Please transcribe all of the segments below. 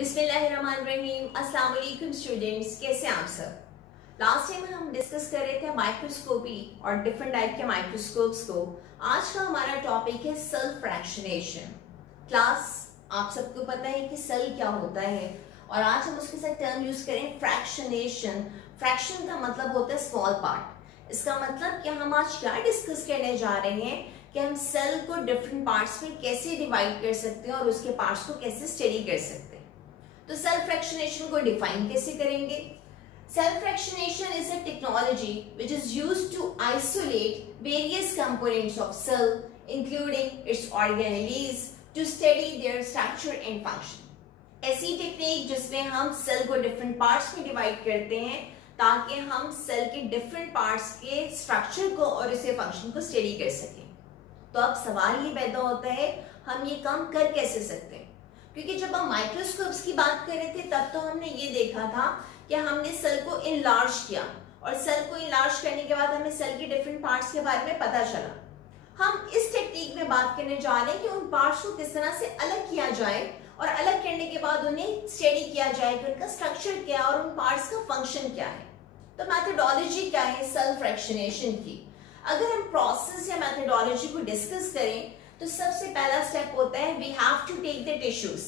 बिस्मिल्लाहिर्रहमानिर्रहीम। अस्सलाम वालेकुम स्टूडेंट्स, कैसे हैं आप सब। लास्ट टाइम हम डिस्कस कर रहे थे माइक्रोस्कोपी और डिफरेंट टाइप के माइक्रोस्कोप्स को। आज का हमारा टॉपिक है सेल फ्रैक्शनेशन। क्लास आप सबको पता है कि सेल क्या होता है और आज हम उसके साथ टर्म यूज करें फ्रैक्शनेशन। फ्रैक्शन का मतलब होता है स्मॉल पार्ट। इसका मतलब कि हम आज क्या डिस्कस करने जा रहे हैं कि हम सेल को डिफरेंट पार्ट्स में कैसे डिवाइड कर सकते हैं और उसके पार्ट्स को कैसे स्टडी कर सकते हैं। तो सेल फ्रैक्शनेशन को डिफाइन कैसे करेंगे। Cell fractionation is a technology which is used to isolate various components of cell including its organelles to study their structure and function. ऐसी टेक्निक जिसमें हम सेल को डिफरेंट पार्ट्स में डिवाइड करते हैं ताकि हम सेल के डिफरेंट पार्ट्स के स्ट्रक्चर को और उसके फंक्शन को स्टडी कर सकें। तो अब सवाल ये पैदा होता है, हम ये काम कर कैसे सकते हैं। क्योंकि जब हम माइक्रोस्कोप्स की बात कर रहे थे तब तो हमने ये देखा था कि हमने सेल को इनलार्ज किया और सेल को इनलार्ज करने के बाद हमें सेल के डिफरेंट पार्ट्स के बारे में पता चला। हम इस टेक्निक में बात करने जा रहे हैं कि उन पार्ट्स को किस तरह से अलग किया जाए और अलग करने के बाद उन्हें स्टडी किया जाए कि उनका स्ट्रक्चर क्या है और उन पार्ट्स का फंक्शन क्या है। तो मेथोडोलॉजी क्या है सेल फ्रैक्शनेशन की। अगर हम प्रोसेस या मेथोडोलॉजी को डिस्कस करें तो सबसे पहला स्टेप होता है we have to take the tissues.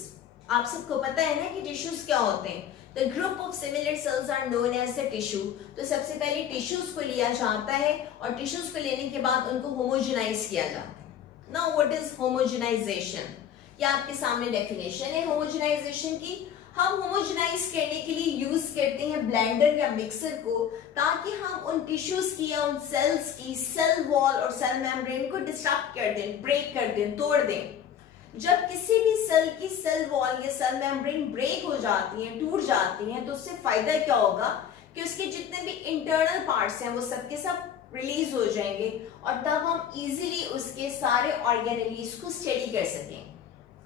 आप सबको पता है ना कि टिश्यूज क्या होते हैं। The group of similar cells are known as the tissue. तो सबसे पहले टिश्यूज को लिया जाता है और टिश्यूज को लेने के बाद उनको होमोजेनाइज किया जाता है। Now what is homogenization? ये आपके सामने डेफिनेशन है होमोजेनाइजेशन की। हम होमोजेनाइज करने के लिए यूज करते हैं ब्लेंडर या मिक्सर को ताकि हम उन टिश्यूज की या उन सेल्स की सेल वॉल और सेल मेम्ब्रेन को डिस्ट्रक्ट कर दें, ब्रेक कर दें, तोड़ दें। जब किसी भी सेल की सेल वॉल या सेल मेम्ब्रेन ब्रेक हो जाती है, टूट जाती है, तो उससे फायदा क्या होगा कि उसके जितने भी इंटरनल पार्ट्स हैं वो सबके सब रिलीज हो जाएंगे और तब हम इजीली उसके सारे ऑर्गेनेलीज को स्टडी कर सकें।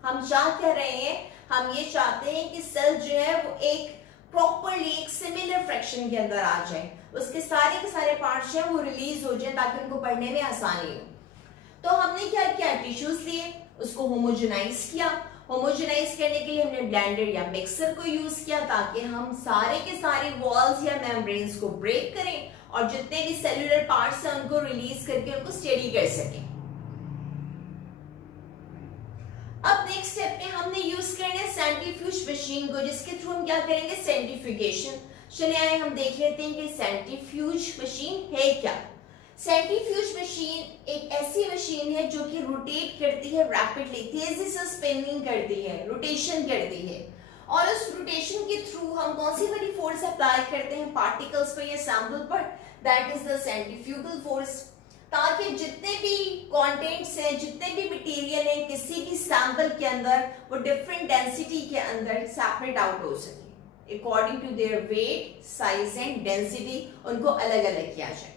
हम क्या कर रहे हैं, हम ये चाहते हैं कि सेल जो है वो एक प्रॉपरली एक सिमिलर फ्रैक्शन के अंदर आ जाए, उसके सारे के सारे पार्ट्स जो है वो रिलीज हो जाए ताकि उनको पढ़ने में आसानी हो। तो हमने क्या किया, टिश्यूज लिए, उसको होमोजेनाइज किया। होमोजेनाइज करने के लिए हमने ब्लेंडर या मिक्सर को यूज किया ताकि हम सारे के सारे वॉल्स या मेम्ब्रेन्स को ब्रेक करें और जितने भी सेलुलर पार्ट्स हैं उनको रिलीज करके उनको स्टडी कर सकें। अब नेक्स्ट स्टेप में हमने यूज करना है सेंट्रीफ्यूज मशीन को, जिसके थ्रू हम क्या करेंगे, सेंट्रीफ्यूगेशन। चलिए आए हम देख लेते हैं कि सेंट्रीफ्यूज मशीन है क्या। सेंट्रीफ्यूज मशीन एक ऐसी मशीन है जो कि रोटेट करती है रैपिडली, तेजी से स्पिनिंग करती है, रोटेशन करती है और उस रोटेशन के थ्रू हम कौन सी वाली फोर्स अप्लाई करते हैं पार्टिकल्स पर या सैंपल पर, that is the centrifugal force. ताकि जितने भी कंटेंट्स हैं, जितने भी मटेरियल हैं किसी भी सैंपल के अंदर वो डिफरेंट डेंसिटी के अंदर सेपरेट आउट हो सके according to their weight, size and density, उनको अलग अलग किया जाए।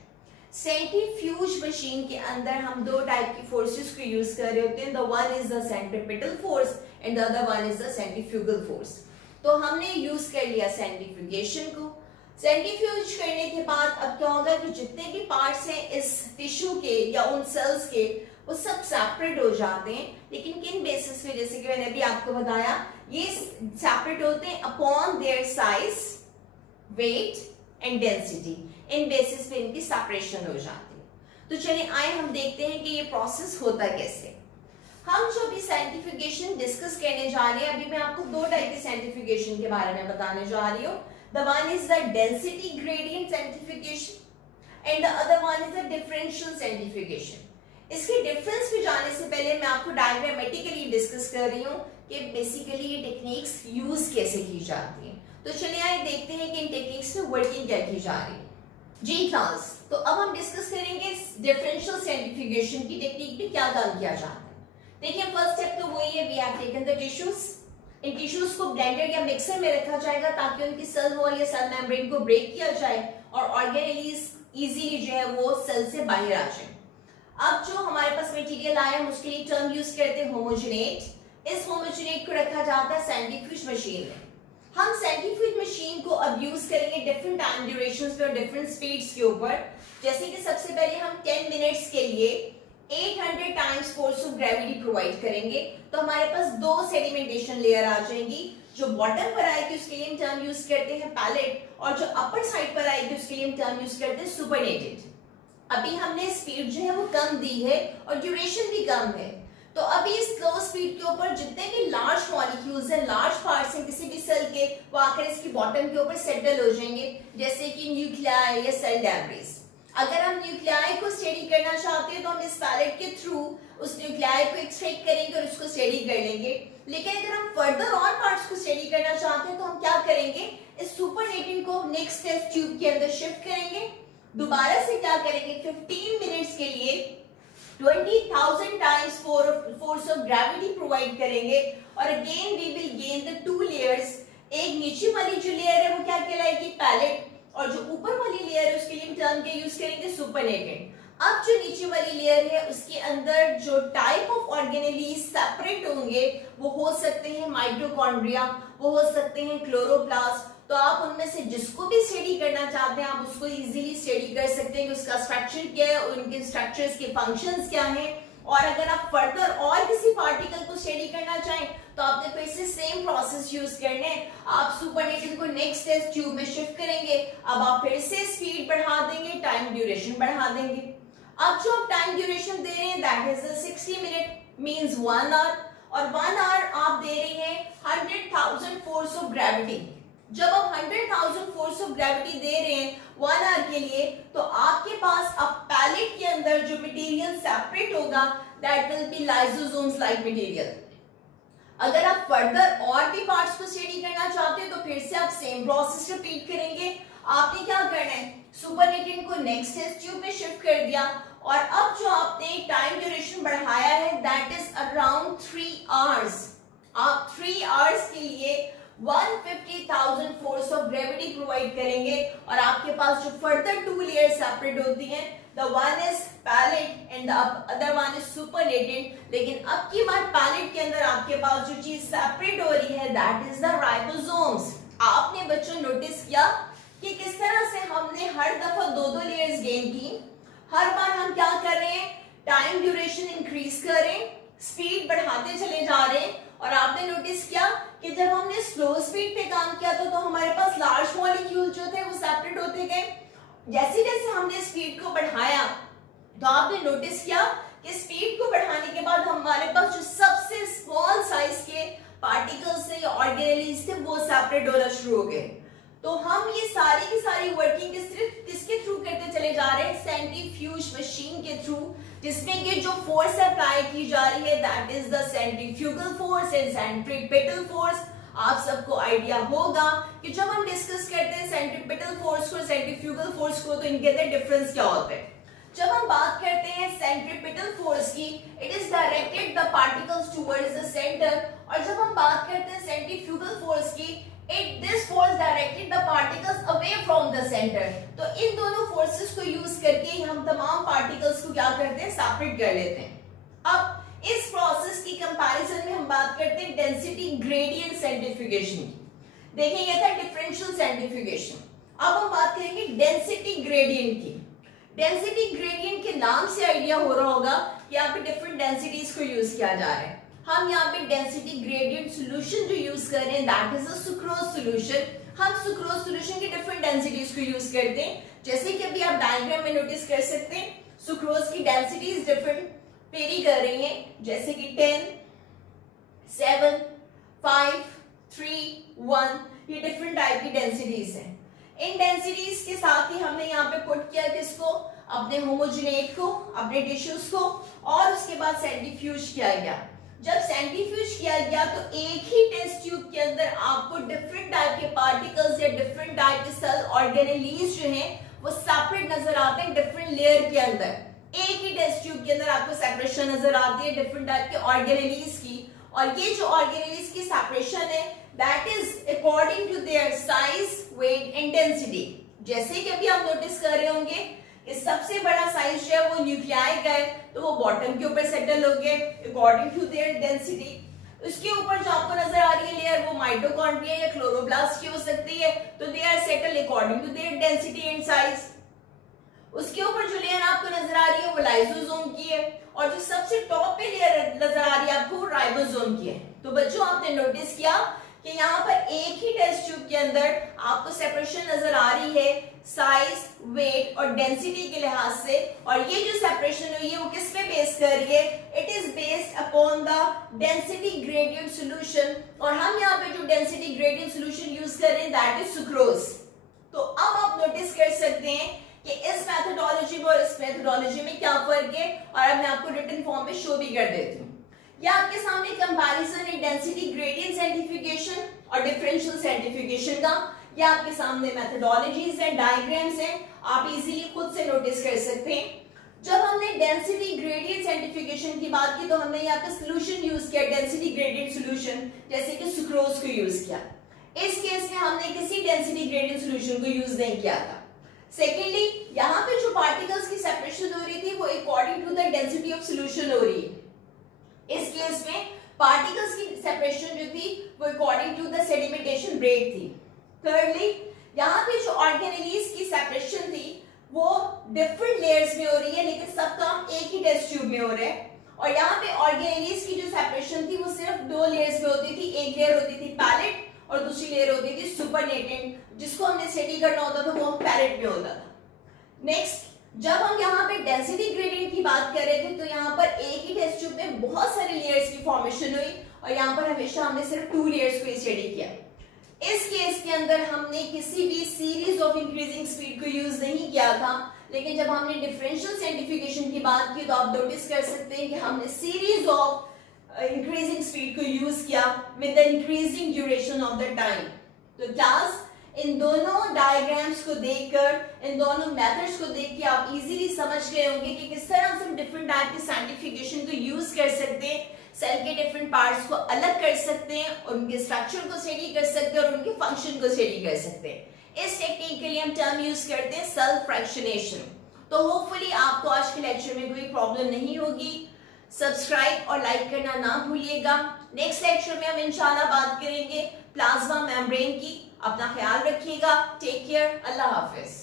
सेंट्रीफ्यूज मशीन के अंदर हम दो टाइप की फोर्सेस को यूज कर रहे होते हैं। The one is the centripetal force and the other one is the centrifugal force. तो हमने यूज कर लिया सेंट्रीफ्यूगेशन को। सेंट्रीफ्यूज करने के बाद अब क्या होगा कि जितने भी पार्ट्स हैं इस टिश्यू के या उन सेल्स के वो सब सेपरेट हो जाते हैं। लेकिन किन बेसिस पे, जैसे कि मैंने अभी आपको बताया, ये सेपरेट होते हैं upon their size, weight and density. In basis पे इनकी सेपरेशन हो जाती है। तो चलिए आए हम देखते हैं कि ये प्रोसेस होता कैसे। हम जो भी सेंट्रीफ्यूगेशन डिस्कस करने जा रहे हैं, अभी मैं आपको दो टाइप की सेंट्रीफ्यूगेशन के बारे में बताने जा रही हूँ। The one is the density gradient centrifugation and the other one is the differential centrifugation. इसके डिफरेंस पे जाने से पहले मैं आपको डायग्रामेटिकली डिस्कस कर रही हूँ कि बेसिकली ये टेक्निक्स यूज कैसे की जाती हैं। तो चलिए आइए देखते हैं कि इन टेक्निक्स में वर्किंग क्या की जा रही है। जी क्लास, तो अब हम डिस्कस करेंगे डिफरेंशियल सेंट्रीफ्यूगेशन की टेक्निक में क्या काम किया जाता है। देखिए फर्स्ट स्टेप तो वही है, we have taken the tissues. इन टिश्यूज को ब्लेंडर या मिक्सर में रखा जाएगा ताकि उनकी सेल वॉल या सेल मेम्ब्रेन को ब्रेक किया जाए और ऑर्गेनेलीज इजीली जो है वो सेल से बाहर आ जाए। अब जो हमारे पास मटेरियल आया है उसके लिए टर्म यूज करते हैं होमोजेनेट। इस होमोजेनेट को रखा जाता है सेंट्रीफ्यूज मशीन में। हम सेंट्रीफ्यूज मशीन को अब यूज करेंगे डिफरेंट टाइम ड्यूरेशंस पे और डिफरेंट स्पीड्स के ऊपर। जैसे कि सबसे पहले हम 10 मिनट्स के लिए 800 times force of gravity provide करेंगे तो हमारे पास दो सेडिमेंटेशन लेयर आ जाएंगी जो बॉटम पर आएगी उसके लिए हम टर्म यूज करते हैं पैलेट, और जो अपर साइड पर आएगी उसके लिए हम टर्म यूज करते हैं सुपरनेटेड। अभी हमने स्पीड जो है वो कम दी है और ड्यूरेशन भी कम है, तो अभी इस स्लो स्पीड के ऊपर जितने भी लार्ज मॉलिक्यूल्स हैं, लार्ज पार्ट्स हैं किसी भी सेल के, वो आकर इसकी बॉटम के ऊपर सेटल हो जाएंगे, जैसे कि न्यूक्लियाई या सेल डेब्रिस। अगर हम न्यूक्लियाई को स्टडी करना चाहते हैं तो हम इस पैलेट के थ्रू उस न्यूक्लियाई को एक्सट्रैक्ट करेंगे और उसको स्टडी कर लेंगे। लेकिन अगर हम फर्दर और पार्ट्स को स्टडी करना चाहते हैं तो हम क्या करेंगे, इस सुपरनेटिंग को नेक्स्ट टेस्ट ट्यूब के अंदर शिफ्ट करेंगे, दोबारा से क्या करेंगे 15 मिनट्स के लिए 20,000 times force of gravity provide करेंगे, और again we will gain the two layers. एक नीचे वाली जो लेयर है वो क्या कहलाएगी, पैलेट, और जो ऊपर वाली लेयर है उसके लिए टर्म के यूज करेंगे सुपरनेटेड। अब जो नीचे वाली लेयर है उसके अंदर जो टाइप ऑफ ऑर्गेनेलीज सेपरेट होंगे वो हो सकते हैं माइटोकॉन्ड्रिया, वो हो सकते हैं क्लोरोप्लास्ट। तो आप उनमें से जिसको भी स्टडी करना चाहते हैं आप उसको इजीली स्टडी कर सकते हैं कि उसका स्ट्रक्चर क्या है, उनके स्ट्रक्चर्स के फंक्शंस क्या हैं। और अगर आप फर्दर और किसी पार्टिकल को स्टडी करना चाहें तो आपने फिर से सेम प्रोसेस यूज करने हैं। आप सुपरनेटिंग को नेक्स्ट टेस्ट ट्यूब में शिफ्ट करेंगे, अब आप फिर से स्पीड बढ़ा देंगे, टाइम ड्यूरेशन बढ़ा देंगे। अब जो आप टाइम ड्यूरेशन दे रहे हैं that is 60 minute means 1 hour, और 1 आवर आप दे रहे हैं 100,000 फोर्स ऑफ ग्रेविटी। जब आप 100,000 फोर्स ऑफ ग्रेविटी दे रहे हैं 1 आवर के लिए, तो आपके पास अब पैलेट के अंदर जो मटेरियल सेपरेट होगा that will be lysosomes like material. अगर आप फर्दर और भी पार्ट्स को स्टडी करना चाहते हैं तो फिर से आप सेम प्रोसेस रिपीट करेंगे। आपने क्या करना है, सुपरनेटिंग को नेक्स्ट टेस्ट ट्यूब में शिफ्ट कर दिया, और अब जो आपने टाइम ड्यूरेशन बढ़ाया है दैट इज अराउंड 3 आवर्स। आप 3 आवर्स के लिए 150,000 फोर्स ऑफ ग्रेविटी प्रोवाइड करेंगे, और आपके पास जो फर्दर टू लेयर सेपरेट होती हैं, the one is pellet and the other one is supernatant. लेकिन अब की बार पैलेट के अंदर आपके पास जो चीज सेपरेट हो रही है दैट इज द राइबोसोम्स। आपने बच्चों नोटिस किया कि किस तरह से हमने हर दफा 2-2 लेयर्स गेन की, हर बार हम क्या कर रहे हैं, टाइम ड्यूरेशन इंक्रीज कर रहे हैं, स्पीड बढ़ाते चले जा रहे हैं। और आपने नोटिस किया कि जब हमने स्लो स्पीड पे काम किया तो हमारे पास लार्ज मॉलिक्यूल जो थे वो सेपरेट होते गए। जैसे जैसे हमने स्पीड को बढ़ाया तो आपने नोटिस किया कि स्पीड को बढ़ाने के बाद हमारे पास जो सबसे स्मॉल साइज के पार्टिकल्स थे या ऑर्गेनेलीज थे वो सेपरेट होना शुरू हो गए। तो हम ये सारी की सारी वर्किंग सिर्फ किसके थ्रू करते चले जा रहे हैं, सेंट्रीफ्यूज मशीन के थ्रू, जिसमें कि जो फोर्स अप्लाई की जा रही है that is the centrifugal force and centripetal force. आप सबको आइडिया होगा कि जब हम डिस्कस करते हैं सेंट्रीपिटल फोर्स को, सेंट्रीफ्यूगल फोर्स को, तो इनके अंदर डिफरेंस क्या होता है। जब हम बात करते हैं सेंट्रीपिटल फोर्स की, it is directed the particles towards the centre, और जब हम बात करते हैं सेंट्रीफ्यूगल फोर्स की, this force directed the particles away from the center। तो इन दोनों फोर्सेस को यूज करके हम तमाम पार्टिकल्स को क्या करते हैं, सेपरेट कर लेते हैं। अब इस प्रोसेस की कंपैरिजन में हम बात करते हैं डेंसिटी ग्रेडियंट सेंट्रीफ्यूगेशन की। देखेंगे था डिफरेंशियल सेंट्रीफ्यूगेशन, अब हम बात करेंगे डेंसिटी ग्रेडियंट की। डेंसिटी ग्रेडियंट के नाम से आइडिया हो रहा होगा कि यहाँ पे डिफरेंट डेंसिटीज को यूज किया जा रहा है। हम यहाँ पे डेंसिटी ग्रेडियंट सॉल्यूशन जो यूज कर रहे हैं that is a sucrose solution. हम सुक्रोज सॉल्यूशन की डिफरेंट डेंसिटीज को यूज करते हैं, जैसे कि अभी आप डायग्राम में नोटिस कर सकते हैं सुक्रोज की डेंसिटीज डिफरेंट वेरी कर रही हैं, जैसे कि 10, 7, 5, 3, 1, ये डिफरेंट टाइप की डेंसिटीज हैं। इन डेंसिटीज के साथ ही हमने यहाँ पे पुट किया किसको, अपने होमोजेनेट को, अपने टिश्यूज को, और उसके बाद सेंट्रीफ्यूज किया गया। जब सेंट्रीफ्यूज किया गया तो एक ही टेस्ट ट्यूब के अंदर आपको डिफरेंट टाइप के पार्टिकल्स या डिफरेंट टाइप के सेल ऑर्गेनेलीज जो हैं वो सेपरेट नजर आते हैं डिफरेंट लेयर के अंदर। एक ही टेस्ट ट्यूब के अंदर आपको सेपरेशन नजर आती है डिफरेंट टाइप के ऑर्गेनेलीज की, और ये जो ऑर्गेनेलीज की सेपरेशन है that is according to their size, weight and density. जैसे कि अभी आप नोटिस कर रहे होंगे कि सबसे बड़ा साइज जो है वो न्यूक्लियाई का है, तो वो बॉटम के ऊपर सेटल हो गए अकॉर्डिंग टू देयर डेंसिटी। उसके ऊपर जो आपको नजर आ रही है लेयर वो माइटोकॉन्ड्रिया या क्लोरोप्लास्ट की हो सकती है, तो they are settle according to their density and size. उसके ऊपर जो लेयर आपको नजर आ रही है वो लाइसोसोम की है, और जो सबसे टॉप पे लेयर नजर आ रही है आपको राइबोसोम की है। तो बच्चों आपने नोटिस किया कि यहाँ पर एक ही टेस्ट ट्यूब के अंदर आपको सेपरेशन नजर आ रही है साइज, वेट और डेंसिटी के लिहाज से, और ये जो सेपरेशन हुई है वो किस पे बेस कर रही है? It is based upon the density gradient solution, और हम यहाँ पे जो डेंसिटी ग्रेडियंट सॉल्यूशन यूज कर रहे हैं दैट इज सुक्रोज। तो अब आप नोटिस कर सकते हैं कि इस मेथोडोलॉजी में और इस मेथोडोलॉजी में क्या फर्क है, और अब मैं आपको रिटन फॉर्म में शो भी कर देती हूँ। या आपके सामने कंपैरिजन है डेंसिटी ग्रेडियंट सेंट्रीफ्यूगेशन और डिफरेंशियल सेंट्रीफ्यूगेशन का। या आपके सामने मेथोडोलॉजीज हैं, डायग्राम्स हैं, आप इजीली खुद से नोटिस कर सकते हैं। जब हमने डेंसिटी ग्रेडियंट सेंट्रीफ्यूगेशन की बात की तो हमने यहाँ पे सॉल्यूशन यूज किया डेंसिटी ग्रेडियंट सॉल्यूशन, जैसे कि सुक्रोज को यूज किया। इस केस में हमने किसी डेंसिटी ग्रेडियंट सॉल्यूशन को यूज नहीं किया था। सेकेंडली, यहाँ पे जो पार्टिकल्स की सेपरेशन हो रही थी वो according to the density of solution हो रही है। इस केस में पार्टिकल्स की सेपरेशन जो थी वो according to the sedimentation rate थी। थर्डली, यहाँ पे जो ऑर्गेनेलीज की सेपरेशन थी वो डिफरेंट लेयर्स में हो रही है, लेकिन सब काम एक ही टेस्ट ट्यूब में हो रहा है। और यहाँ पे ऑर्गेनेलीज की जो सेपरेशन थी वो सिर्फ दो लेयर्स में होती थी, एक लेयर होती थी पैलेट और दूसरी लेयर होती थी सुपरनेटेंट, जिसको हमने स्टडी करना होता था वो पैलेट में होता था। नेक्स्ट, जब हम यहाँ पे डेंसिटी ग्रेडियंट की बात कर रहे थे तो यहाँ पर एक ही टेस्ट ट्यूब में बहुत सारे लेयर्स की फॉर्मेशन हुई, और यहाँ पर हमेशा हमने सिर्फ 2 लेयर्स को स्टडी किया। इस केस के अंदर हमने किसी भी सीरीज ऑफ इंक्रीजिंग स्पीड को यूज नहीं किया था, लेकिन जब हमने डिफरेंशियल सेंट्रीफ्यूगेशन की बात की तो आप नोटिस कर सकते हैं कि हमने सीरीज ऑफ इंक्रीजिंग स्पीड को यूज किया with the increasing duration of the time. तो क्लास, इन दोनों डायग्राम्स को देखकर, इन दोनों मेथड्स को देख के आप इजीली समझ गए होंगे कि किस तरह से हम डिफरेंट टाइप की सेंट्रीफ्यूगेशन को यूज कर सकते हैं, सेल के डिफरेंट पार्ट्स को अलग कर सकते हैं और उनके स्ट्रक्चर को स्टडी कर सकते हैं और उनके फंक्शन को स्टडी कर सकते हैं। इस टेक्निक के लिए हम टर्म यूज करते हैं सेल फ्रैक्शनेशन। तो होपफुली आपको आज के लेक्चर में कोई प्रॉब्लम नहीं होगी। सब्सक्राइब और लाइक करना ना भूलिएगा। नेक्स्ट लेक्चर में हम इंशाल्लाह बात करेंगे प्लाज्मा मेम्ब्रेन की। अपना ख्याल रखिएगा। Take care. अल्लाह हाफिज।